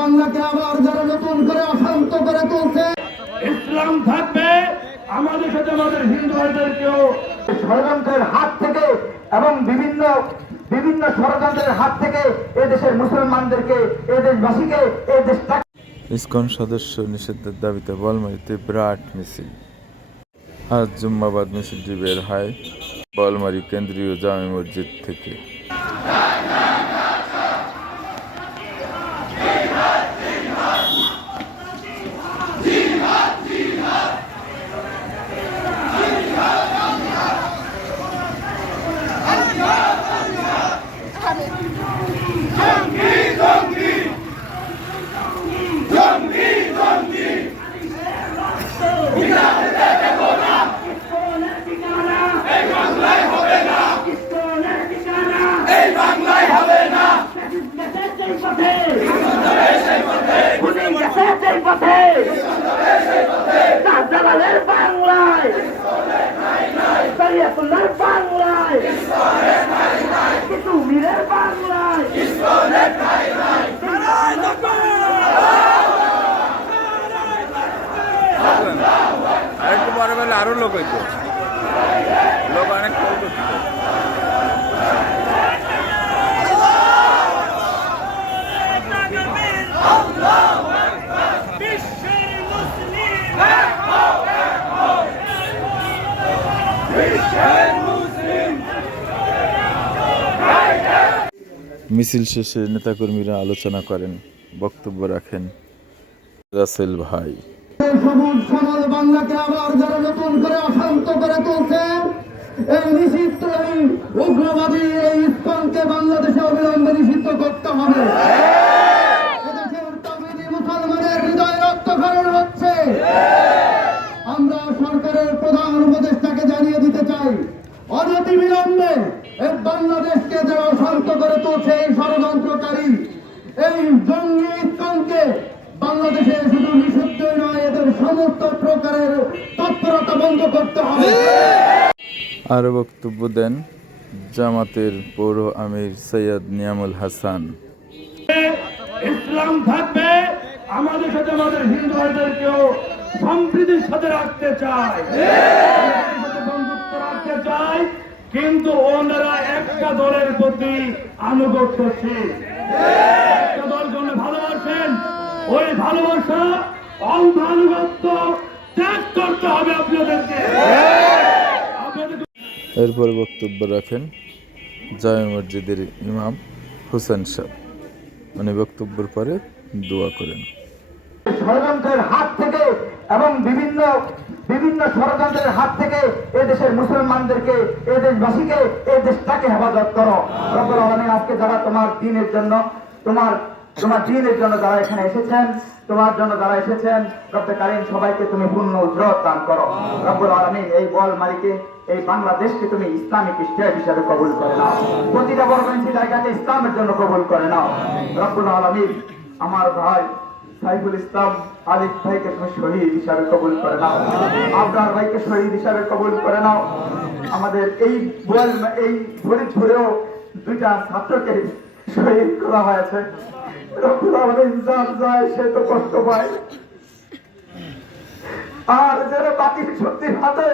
বাংলাকে আবার যারা নতুন করে অশান্ত করে তুলছে, ইসলাম থাকবে। আমাদের সাথে আমাদের ষড়যন্ত্রের হাত থেকে এবং বিভিন্ন বিভিন্ন ষড়যন্ত্রের হাত থেকে মুসলমানদেরকে ইসকন সদস্য নিষিদ্ধের দাবিতে বলমারিতে বিরাট মিছিল। আজ জুম্মাবাদ মিছিলটি বের হয় বলমারি কেন্দ্রীয় জামে মসজিদ থেকে। শাহজালালের বাংলায়। শরিয়াতুল্লাহর বাংলায়। কুতুমিরের বাংলায়। একটু পরে বেলা আরও লোক হইতো। লোক অনেক মিছিল শেষে নেতাকর্মীরা আলোচনা করেন, বক্তব্য রাখেন। রাসেল ভাই। বাংলাকে আবার নতুন করে নিষিদ্ধ এই উগ্রবাদী এই বাংলাদেশে অবিলম্বে নিষিদ্ধ করতে হবে। বাংলাদেশকে যারা অশান্ত করে তুলছে এই ষড়যন্ত্রকারী এই জঙ্গি ইস্কনকে বাংলাদেশে শুধু নিষিদ্ধই নয় এদের সমস্ত প্রকারের তৎপরতা বন্ধ করতে হবে। আরও বক্তব্য দেন জামাতের পৌর আমির সৈয়দ নিয়ামুল হাসান। ইসলাম থাকবে আমাদের সাথে আমাদের হিন্দু ভাইদেরকেও সম্প্রীতির সাথে রাখতে চায় বন্ধুত্ব রাখতে চায় কিন্তু ওনারা একটা দলের প্রতি আনুগত্যশীল একটা দল জন্য ভালোবাসেন, ওই ভালোবাসা অন্ধ আনুগত্য ত্যাগ করতে হবে আপনাদেরকে। আপনাদের এরপর বক্তব্য রাখেন জামে মসজিদের ইমাম হোসেন সাহ উনি বক্তব্যের পরে দোয়া করেন। ষড়যন্ত্রের হাত থেকে এবং বিভিন্ন বিভিন্ন ষড়যন্ত্রের হাত থেকে এ দেশের মুসলমানদেরকে, এ দেশবাসীকে, এ দেশটাকে হেফাজত করো। রব্বুল আজকে যারা তোমার দিনের জন্য, তোমার তোমার দিনের জন্য যারা এখানে এসেছেন, তোমার জন্য যারা এসেছেন রব্বে সবাইকে তুমি পূর্ণ উজ্জ্বল দান করো। রব্বুল আলামিন, এই বল মারিকে এই বাংলাদেশকে তুমি ইসলামিক স্টেট হিসাবে কবুল করে নাও। প্রতিটা বড় জায়গাতে ইসলামের জন্য কবুল করে নাও। রব্বুল আলামিন, আমার ভাই সাইফুল ইসলাম আলিফ ভাইকে শহীদ হিসাবে কবুল করে নাও। আবরার ভাইকে শহীদ হিসাবে কবুল করে নাও। আমাদের এই এই ফরিদপুরেও দুইটা ছাত্রকে শহীদ করা হয়েছে। আর যারা বাতিল শক্তির হাতে